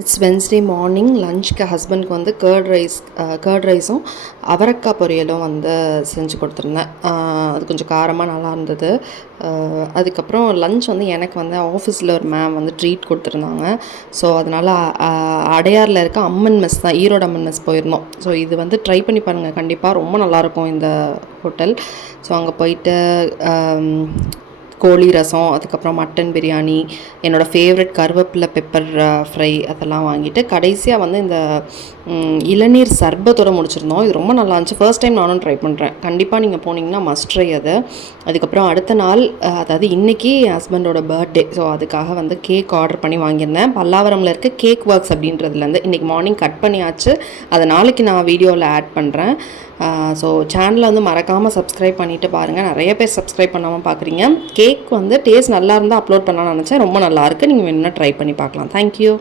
It's Wednesday morning லஞ்சுக்கு ஹஸ்பண்ட்க்கு வந்து curd ரைஸும் அவரைக்காய் பொரியலும் வந்து செஞ்சு கொடுத்துருந்தேன். அது கொஞ்சம் காரமாக நல்லா இருந்தது. அதுக்கப்புறம் லஞ்ச் வந்து எனக்கு வந்து ஆஃபீஸில் ஒரு மேம் வந்து ட்ரீட் கொடுத்துருந்தாங்க. ஸோ அதனால் அடையாரில் இருக்க அம்மன் மெஸ் தான், ஈரோடு அம்மன் மெஸ் போயிருந்தோம். ஸோ இது வந்து ட்ரை பண்ணி பாருங்கள், கண்டிப்பாக ரொம்ப நல்லாயிருக்கும் இந்த ஹோட்டல். ஸோ அங்கே போயிட்டு கோழி ரசம், அதுக்கப்புறம் மட்டன் பிரியாணி, என்னோடய ஃபேவரட் கருவேப்பிலை பெப்பர் ஃப்ரை அதெல்லாம் வாங்கிட்டு கடைசியாக வந்து இந்த இளநீர் சர்பத்தோடு முடிச்சிருந்தோம். இது ரொம்ப நல்லா இருந்துச்சு. ஃபர்ஸ்ட் டைம் நானும் ட்ரை பண்ணுறேன். கண்டிப்பாக நீங்கள் போனீங்கன்னா மஸ்ட் ட்ரை அது. அதுக்கப்புறம் அடுத்த நாள், அதாவது இன்றைக்கி என் ஹஸ்பண்டோட பர்த்டே. ஸோ அதுக்காக வந்து கேக் ஆர்டர் பண்ணி வாங்கியிருந்தேன். பல்லாவரமில் இருக்க கேக் ஒர்க்ஸ் அப்படின்றதுலேருந்து. இன்றைக்கி மார்னிங் கட் பண்ணியாச்சு. அதை நாளைக்கு நான் வீடியோவில் ஆட் பண்ணுறேன். ஸோ சேனலை வந்து மறக்காமல் சப்ஸ்கிரைப் பண்ணிவிட்டு பாருங்கள். நிறைய பேர் சப்ஸ்கிரைப் பண்ணாமல் பார்க்குறீங்க. கேக் வந்து டேஸ்ட் நல்லா இருந்தால் அப்லோட் பண்ணலாம்னு நினச்சேன். ரொம்ப நல்லாயிருக்கு. நீங்கள் வேணும்னா ட்ரை பண்ணி பார்க்கலாம். தேங்க்யூ.